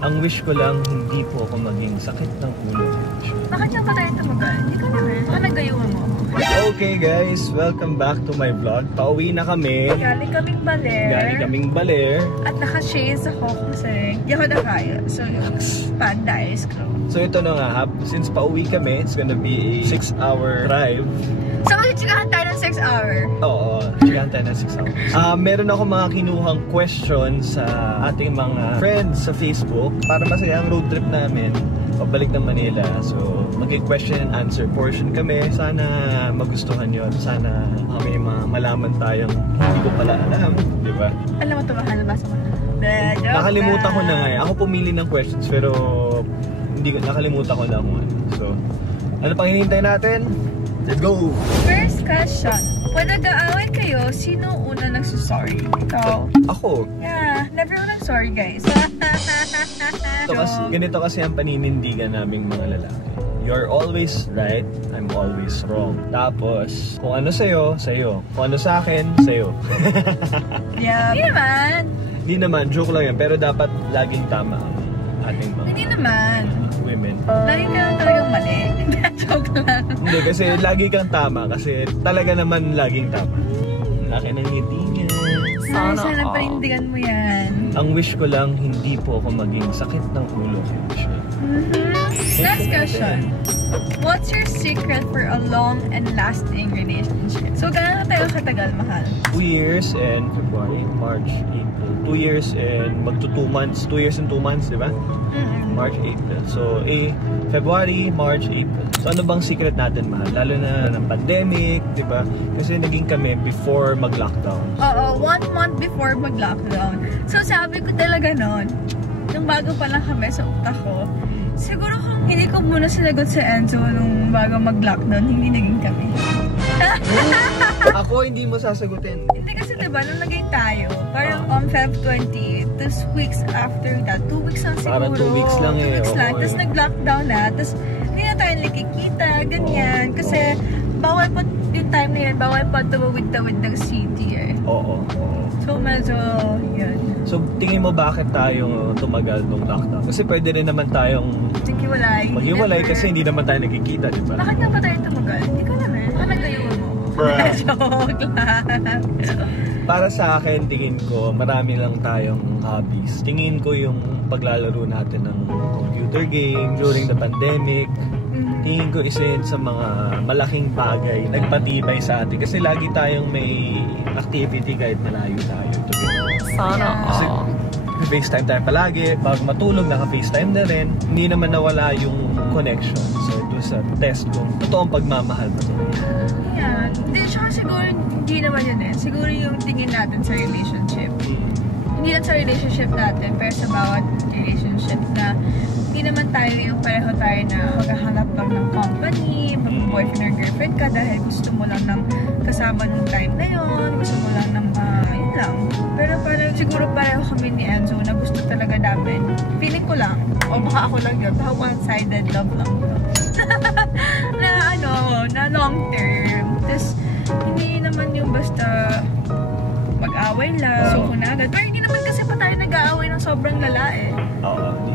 Ang wish ko lang, hindi po ako maging sakit ng ulo. Bakit ka pa tayo tumagal? Hindi ka naman. Baka nagayuhan mo. Okay guys, welcome back to my vlog. Pauwi na kami. Galing kaming baler. At naka-shades ako kasi hindi ako nakaya. So, panda ice cream. So ito na nga, since pauwi kami, it's gonna be a 6-hour drive. So mag-chikahan tayo ng 6 hour? Oo, chikahan tayo ng 6 hours. Meron ako mga kinuhang questions sa ating mga friends sa Facebook para masaya ang road trip namin pabalik ng Manila. So mag-question and answer portion kami. Sana magustuhan yon. Sana kami malaman tayong hindi ko pala alam, di ba? Alam mo ito, nabasa mo na. Nakalimutan ko na nga. Ako pumili ng questions pero hindi nakalimutan ko na kung ano. So, ano pang hinihintay natin? Let's go! First question. Pag nag-aaway kayo, sino una nagsusorry? Ikaw? Ako. Yeah, never ako nag-sorry guys. Ganito kasi ang paninindigan naming mga lalaki. You're always right, I'm always wrong. Tapos, kung ano sa'yo, sa'yo. Kung ano sa akin, sa'yo. Yeah. Hindi naman. Hindi naman, joke lang yan. Pero dapat laging tama ang ating mga hindi naman women. Lagi ka lang talagang mali. Joke lang. Hindi, kasi lagi kang tama. Kasi talaga naman laging tama. Laki ng ngiti niya. Sana panindigan mo yan. Ang wish ko lang, hindi po ako maging sakit ng ulo. Next question. What's your secret for a long and lasting relationship? So, gaano tayo katagal, mahal? 2 years and February, March, April. 2 years and magto 2 months. 2 years and 2 months, di ba? March, April. So, February, March, April. So, ano bang secret natin, mahal? Lalo na ng pandemic, di ba? Kasi naging kami before mag-lockdown. Oo, 1 month before mag-lockdown. So, sabi ko talaga noon, nung bago pa lang kami sa utak ko, siguro kung hindi ko muna sinagot sa Enzo nung bago mag-lockdown, hindi naging kami. Ako, hindi mo sasagutin. Hindi kasi diba, nung naging tayo, parang on Feb 20, tapos weeks after that, 2 weeks lang siguro. Parang 2 weeks lang 2 weeks lang, Oo, tapos nag-lockdown na, tapos hindi na tayo nakikita, ganyan. Kasi bawal pa yung time na yan, bawal pa tumawid-tawid ng city eh. Oo. So medyo, yun. So, tingin mo bakit tayo tumagal nung lockdown? Kasi pwede rin naman tayong maghiwalay kasi hindi naman tayo nagkikita, di ba? Bakit nga pa tayo tumagal? Hindi ko naman. Ano nagayuhan mo? Joke lang. Para sa akin, tingin ko, marami lang tayong hobbies. Tingin ko yung paglalaro natin ng computer game during the pandemic. Tingin ko isa yun sa mga malaking bagay, nagpatibay sa atin. Kasi lagi tayong may activity kahit malayo tayo. Sana kasi FaceTime tayo palagi, bago matulog, naka-FaceTime na rin. Hindi naman nawala yung connection. So it was a test kung totoong pagmamahal ba ito. Yan. Hindi, siya siguro hindi naman yun eh. Siguro yung tingin natin sa relationship. Hindi lang sa relationship natin, pero sa bawat relationship na hindi naman tayo yung pareho tayo na maghahanap lang ng company, mag-boyfriend or girlfriend ka dahil gusto mo lang ng kasama ng time na yun, gusto mo lang ng yun lang. Pero parang siguro pareho kami ni Enzo na gusto talaga namin. Feeling ko lang, o baka ako lang yun, baka one-sided love lang yun. na long term. Tapos, hindi naman yung basta mag-away lang. So, kunagad. Pero hindi naman kasi pa tayo nag-aaway ng sobrang lala eh.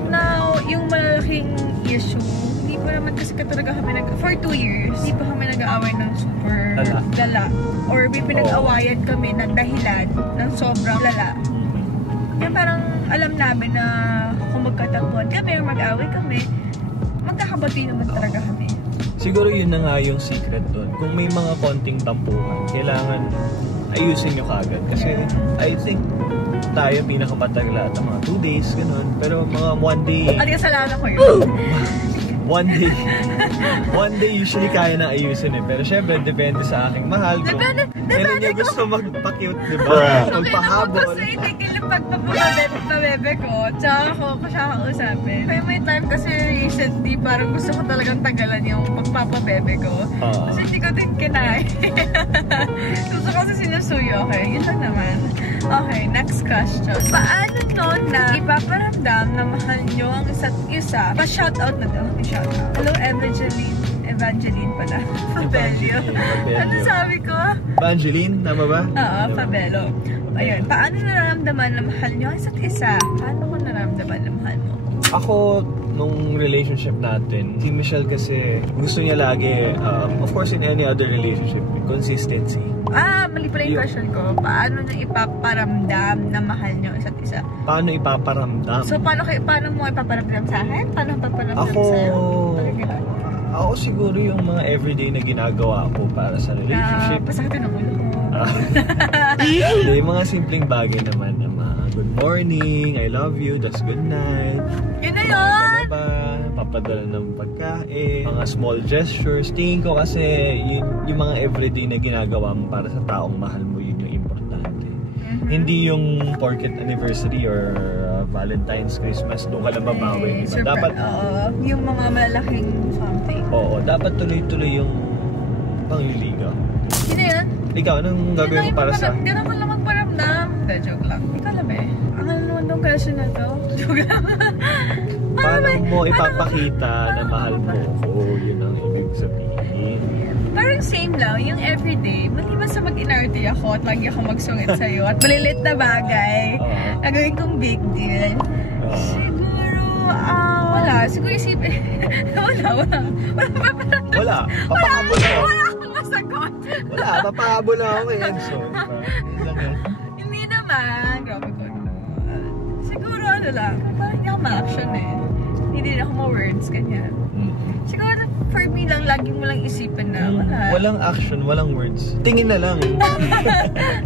Now, yung malalaking issue, hindi pa naman kasi talaga kami for 2 years, hindi pa kami nag-aaway ng super lala. Or may pinag-awayan kami ng dahilan ng sobrang lala. Kaya parang alam namin na kung magkatapuan kami or mag-aaway kami, magkakabati naman talaga kami. Siguro yun na nga yung secret doon. Kung may mga konting tampuhan, kailangan ayusin nyo kagad. Kasi I think tayo pinakamatagal lahat ng mga 2 days, ganun. Pero mga 1 day... At kasalanan ko yun. 1 day usually kaya na ayusin eh. Pero syempre, depende sa aking mahal. Kailan niya gusto magpa-cute, diba? Magpahabol. Kasi hindi pagpapabebe ko, tsaka ako siya kausapin. Kaya may time kasi recently, parang gusto ko talagang tagalan yung pagpapabebe ko. Kasi hindi ko din kinay. Gusto kasi sinusuyo, okay? Yun lang naman. Okay, next question. Paano no na ipaparamdam na mahal nyo ang isa't isa? Pa-shoutout na daw. Shoutout. Hello, Evangeline pala. Fabelio. Ano sabi ko? Evangeline, tama ba? Oo, Fabelo. Ayun, paano nararamdaman na mahal nyo ang isa't isa? Paano ko nararamdaman na mahal mo? Ako, nung relationship natin, si Michelle kasi gusto niya lagi, of course in any other relationship, consistency. Mali pala yung question ko. Paano nyo ipaparamdam na mahal nyo isa't isa? Paano ipaparamdam? So, paano mo ipaparamdam sa akin? Paano ipaparamdam sa'yo? Ako siguro yung mga everyday na ginagawa ko para sa relationship. Pasakit ng ulo ko. Yung mga simpleng bagay naman na good morning, I love you, that's good night. Yun na yun! Papadala ng pagkain, mga small gestures. Tingin ko kasi yung mga everyday na ginagawa mo para sa taong mahal mo, yun yung importante. Hindi yung porket anniversary or Valentine's, Christmas, doon ka lang babawi. Diba? Dapat, yung mga malalaking something. Oo, dapat tuloy-tuloy yung pangliligaw. Yun na yun? Ikaw, anong gagawin mo para sa... Ganun ko lang magparamdam. Joke lang. Ikaw alam eh. Ang ano naman tong question na to? Joke lang. Paano mo ipapakita na mahal mo ko? Yun ang ibig sabihin. Parang same lang. Yung everyday, maliban sa mag-inarte ako at lagi ako magsungit sa'yo at malilit na bagay, gagawin kong big deal. Siguro, wala. Siguro isipin. Wala. Papahabol na ako. Wala akong masagot. Wala, papahabol na ako kay Enzo. Hindi naman. Grabe ko. Siguro ano lang. Parang hindi ako ma-action eh. Hindi din ako ma-words, ganyan. Siguro for me lang, lagi mo lang isipin na wala. Walang action, walang words. Tingin na lang.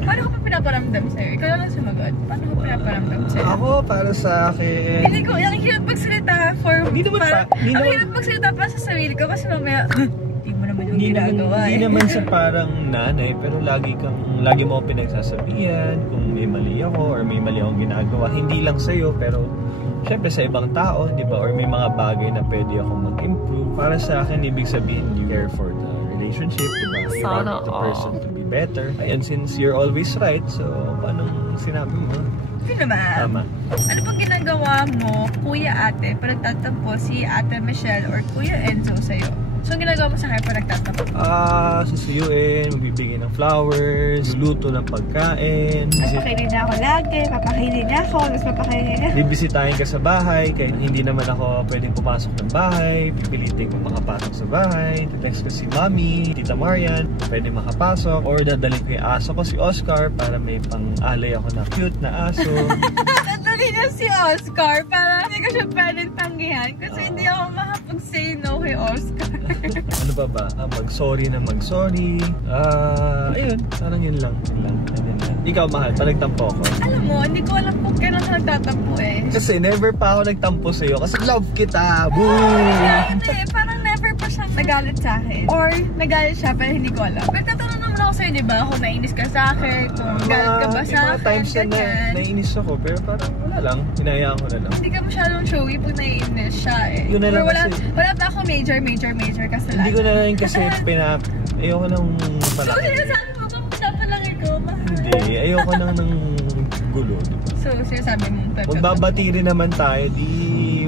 Paano ko pa pinaparamdam sa'yo? Ikaw lang sumagot. Paano ko pinaparamdam sa'yo? Ako, para sa akin... Hindi ko, ang hirap magsalita for... Ang hirap magsalita para sa sarili ko kasi mamaya... Hindi mo naman yung ginagawa eh. Hindi naman sa parang nanay, pero lagi mo pinagsasabihan kung may mali ako or may mali akong ginagawa. Hindi lang sa'yo, pero... Siyempre sa ibang tao, di ba? Or may mga bagay na pwede akong mag-improve. Para sa akin, ibig sabihin, you care for the relationship, di ba? You want the person to be better. And since you're always right, so anong sinabi mo? Hindi naman. Tama. Ano pang ginagawa mo, Kuya Ate, pag nagtatampo si Ate Michelle or Kuya Enzo sa'yo? So, ang ginagawa mo sa akin pag nagtatampo? Susuyuin, magbibigay ng flowers, luluto ng pagkain. Papakainin na ako lagi, papakainin na ako, tapos papakainin na. Bibisitahin ka sa bahay, kahit hindi naman ako pwedeng pumasok ng bahay, pipilitin ko makapasok sa bahay. Text ko si Mami, Tita Marian, pwede makapasok. Or dadalhin ko yung aso ko, si Oscar, para may pang-alay ako na cute na aso. Dadalhin na si Oscar, para hindi ko siya pwedeng tanggihan kasi hindi ako makapag-say no kay Oscar. Ano ba? Mag-sorry na mag-sorry. Ayun, parang yun lang. Ikaw, mahal, pa nagtampo ako. Alam mo, hindi ko alam kung kailan ka nagtatampo eh. Kasi never pa ako nagtampo sa'yo kasi love kita. Boom! Parang never pa siya nagalit sa akin. Or nagalit siya pero hindi ko alam. Pero tatanong naman ako sa'yo, di ba? Kung nainis ka sa akin, kung galit ka ba sa akin, mga times na nainis ako, pero parang wala lang. Hinayaan ko na lang. Hindi ka masyadong showy pag nainis siya eh. Yun na lang kasi. Wala pa ako major kasalanan. Hindi ko na lang kasi ayoko nang palaki. So, sinasabi mo kung pinapalaki ko, mahal. Hindi, ayoko nang gulo, di ba? So, sinasabi mo, magbabati rin naman tayo,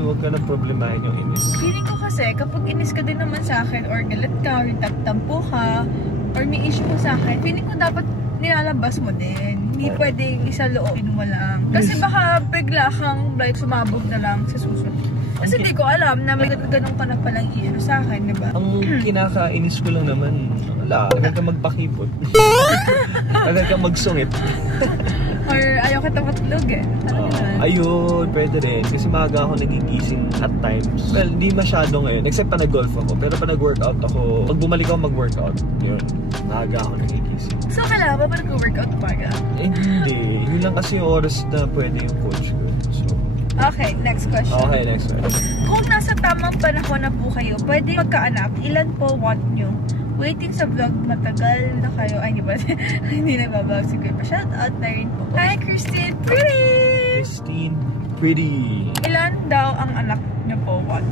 huwag ka nang problemahin yung inis. Feeling ko kasi, kapag inis ka din naman sa akin, or galit ka, or nagtampo ka, or may issue mo sa akin, feeling ko dapat nilalabas mo din. Hindi pwedeng isaloobin mo lang. Kasi baka bigla kang like, sumabog na lang sa susunod. Kasi hindi ko alam na may ganun ka na palang i-ano sa akin, di ba? Ang kinakainis ko lang naman, wala, agad ka magpakipot. Agad ka magsungit. Or ayaw kita matulog eh. Ayun, pwede rin. Kasi maaga ako nagigising at times. Well, hindi masyado ngayon. Except pa nag-golf ako. Pero pa nag-workout ako, pag bumalik ako mag-workout, yun, maaga ako nagigising. So, kailangan ba nag-workout umaga? Hindi. Yun lang kasi yung oras na pwede yung coach ko. So, okay, next question. Okay, next question. Kung nasa tamang panahon na po kayo, pwede magkaanak, ilan po want nyo? Waiting sa vlog, matagal na kayo. Ay, di ba? Hindi nagbabaw si Kuya pa. Shout out na rin po. Hi, Christine Pretty! Christine Pretty. Ilan daw ang anak nyo po want?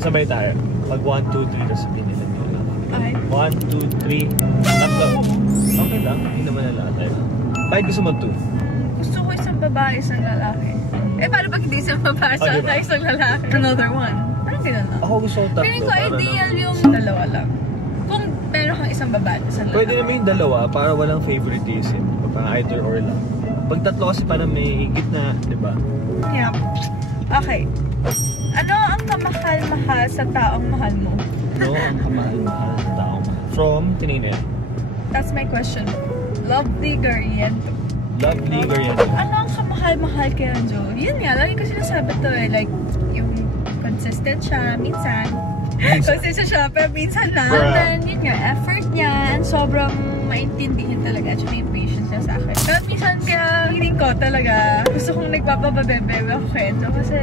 Sabay tayo. Pag 1, 2, 3, tapos sabihin nila nyo anak. Okay. 1, 2, 3. Tatlo. Okay lang. Hindi naman na lahat tayo. Bakit gusto mo 2? Gusto ko isang babae, isang lalaki. Eh, paano pag hindi isang babae, isang lalaki? Another one. Parang gano'n lang. Ako gusto ko 3. Feeling ko ideal yung dalawa lang. Kung meron kang isang babae, isang lalaki. Pwede naman yung dalawa para walang favoritism. Parang either or lang. Pag tatlo kasi parang may gitna, di ba? Yeah. Okay. Ano ang kamahal-mahal sa taong mahal mo? Ano ang kamahal-mahal sa taong mahal? From, tinignan. That's my question. Lovely Gariento. Lovely Gariento. Ano ang kamahal-mahal kay Anjo? Yun nga, lagi ko sinasabi to eh. Like, yung consistent siya, minsan. Consistent siya, pero minsan lang. And then, yun nga, effort niya, and sobrang maintindihin talaga. At saka yung patience niya sa akin. Pero minsan kaya, hiling ko talaga, gusto kong nagpapababebe ako kay Anjo. Kasi,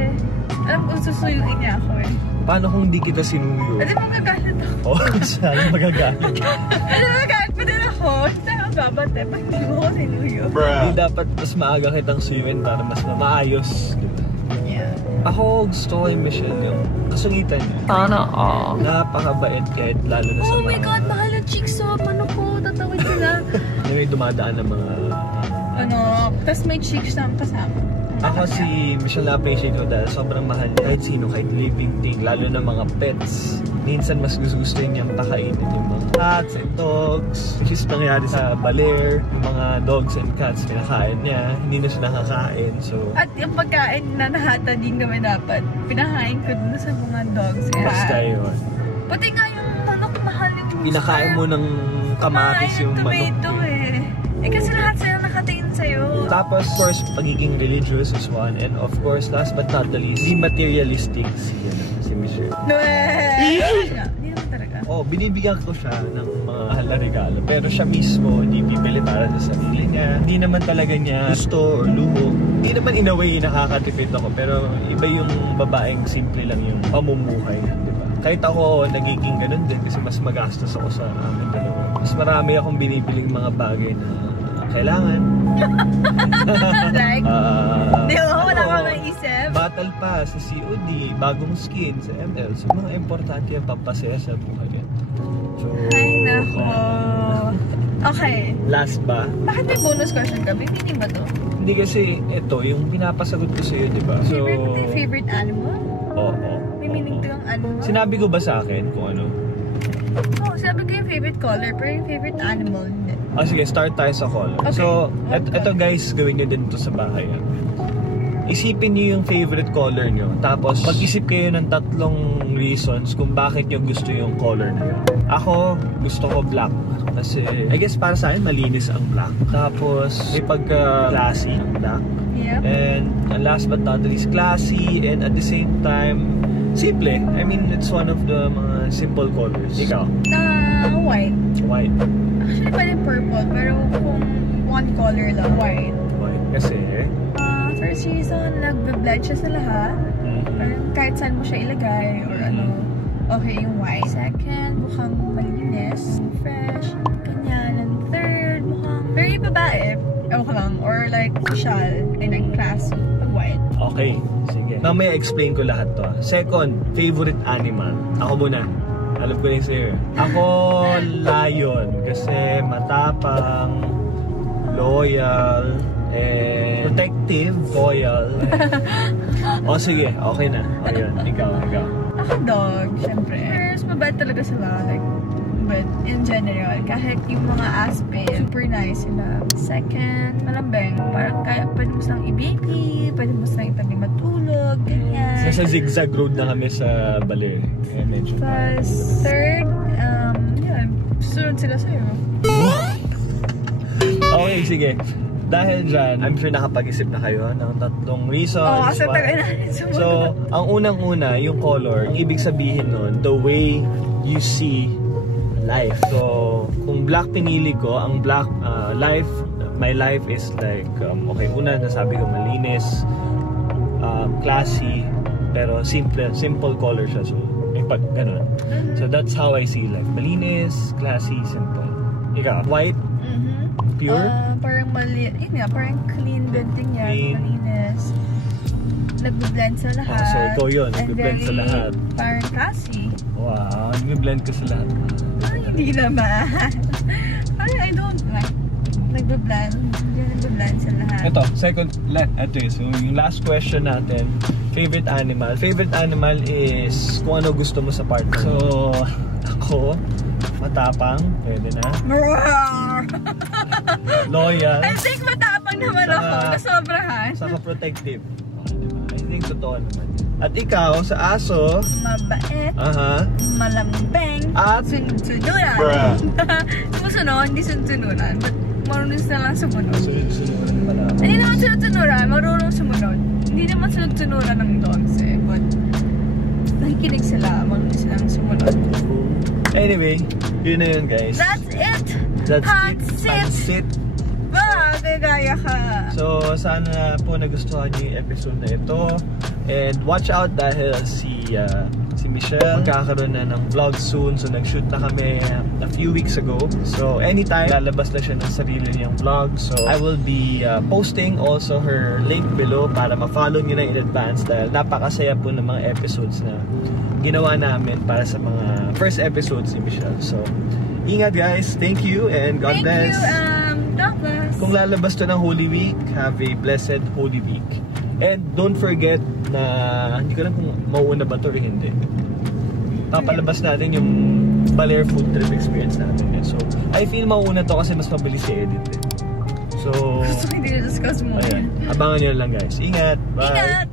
alam ko, susuyuin niya ako eh. Paano kung di kita sinuyo? Adi magagalit ako. Oo, saan magagalit? Adi magagalit pa din ako. Hindi ako babate pag hindi mo ko sinuyo. Hindi dapat mas maaga kitang suyuin para mas maayos. Diba? Yeah. Ako gusto ko yung Michelle yung kasungitan niya. Sana Napakabait kahit lalo na sa oh my God, mahal na chicks so. Ano ko, tatawid sila. Yung dumadaan ng mga... tas may chicks na kasama. Ako si Michelle na-appreciate ko dahil sobrang mahal kahit sino, kahit living thing, lalo na mga pets. Minsan mas gusto niyang pakainin yung mga cats and dogs. Which is nangyari sa Baler, yung mga dogs and cats pinakain niya, hindi na siya nakakain. So, at yung pagkain na nahata din kami dapat, pinakain ko dun sa mga dogs. Basta yun. Pati nga yung manok, mahal yung gusto. Pinakain mo ng kamatis yung manok. Tomato eh. Eh kasi lahat sa'yo nakatingin sa'yo. Tapos, of course, pagiging religious is one. And of course, last but not the least, di materialistic si Michelle. No eh! Hindi naman talaga. Oh, binibigyan ko siya ng mga mahal na regalo. Pero siya mismo, hindi bibili para sa sarili niya. Hindi naman talaga niya gusto or luho. Hindi naman in a way nakakatipid ako. Pero iba yung babaeng simple lang yung pamumuhay. Diba? Kahit ako, nagiging ganun din kasi mas magastos ako sa amin dalawa. Mas marami akong binibiling mga bagay na kailangan. Like? Di ba? Wala ka maisip? Battle pa sa COD, bagong skin sa ML. So, mga importante yung pampasaya sa buhay yan. So, ay, nako. Okay. Last ba? Bakit may bonus question ka? May meaning ba to? Hindi kasi, ito, yung pinapasagot ko sa'yo, di ba? So, favorite animal? Oo. May meaning to yung animal? Sinabi ko ba sa akin kung ano? Oo, sinabi ko yung favorite color, pero yung favorite animal, hindi. Sige, start tayo sa color. Okay. So, eto guys, gawin nyo din to sa bahay. Isipin nyo yung favorite color nyo. Tapos, mag-isip kayo ng 3 reasons kung bakit nyo gusto yung color na yun. Ako, gusto ko black. Kasi, I guess para sa akin, malinis ang black. Tapos, may pagka-classy ang black. Yep. And last but not least, classy and at the same time, simple. I mean, it's one of the mga simple colors. Ikaw? White. White. Actually, pwede purple, pero kung one color lang, white. White. Kasi? First reason, nagbe-blend siya sa lahat. Parang kahit saan mo siya ilagay, or ano, okay yung white. Second, mukhang malinis, fresh, ganyan. And third, mukhang very babae. Ewan ko lang, or like social, and like classy, pag white. Okay, sige. Mamaya explain ko lahat to. Second, favorite animal. Ako muna. Alam ko na yung sa'yo. Ako, lion. Kasi matapang, loyal, and protective, loyal. O sige, okay na. Ayun, ikaw. Ako dog, syempre. First, mabait talaga sila. Like, but in general, kahit yung mga aspect, super nice sila. Second, malambing. Parang kaya pwede mo silang i-baby, pwede mo silang itabi matulog, ganyan. Nasa zigzag road na kami sa Baler. Kaya medyo Plus, third, yun, susunod sila sa'yo. Okay, sige. Dahil dyan, I'm sure nakapag-isip na kayo ng 3 reasons. Oo, kasi tagal natin sumunod. So, ang unang-una, yung color, ang ibig sabihin nun, the way you see life. So, kung black pinili ko, ang black life, my life is like, okay, una, nasabi ko malinis, classy, pero simple color siya. So, may pag ganun. So, that's how I see life. Malinis, classy, simple. Ikaw, white? Pure? Parang maliit. Yun nga, parang clean din yan. Clean. Malinis. Nagbe-blend sa lahat. So, ikaw yun. Nagbe-blend sa lahat. Parang classy. Wow, nagbe-blend ka sa lahat. Ay, hindi naman. I don't like. Nagbe-blend. Hindi nagbe-blend sa lahat. Ito, second, ito so yung last question natin, favorite animal. Favorite animal is kung ano gusto mo sa partner. So, ako, matapang, pwede na. Loyal. I think matapang naman ako, nasobrahan. Saka protective. I think totoo naman. At ikaw, sa aso, mabait, malambing, at sunod-sunuran. Sumusunod, hindi sunod-sunuran. But marunong sila lang sumunod. Sunod-sunuran pala. Hindi naman sunod-sunuran, marunong sumunod. Hindi naman sunod-sunuran ng dogs eh. But nakikinig sila, marunong silang sumunod. Anyway, yun na yun guys. That's it! That's Hot it. sit! Ba, gagaya ka! So, sana po nagustuhan niyo yung episode na ito. And watch out dahil si Michelle magkakaroon na ng vlog soon. So, nag-shoot na kami a few weeks ago. So, anytime, lalabas na siya ng sarili niyang vlog. So, I will be posting also her link below para ma-follow niyo na in advance dahil napakasaya po ng mga episodes na ginawa namin para sa mga first episodes ni Michelle. So, ingat guys. Thank you and God bless. God bless. Kung lalabas to ng Holy Week, have a blessed Holy Week. And don't forget na, hindi ko alam kung mauuna ba ito o hindi. Papalabas natin yung Baler food trip experience natin. So, I feel mauuna to kasi mas mabilis i-edit eh. So, gusto ko hindi na-discuss mo. Ayan. Abangan nyo lang guys. Ingat! Bye! Ingat!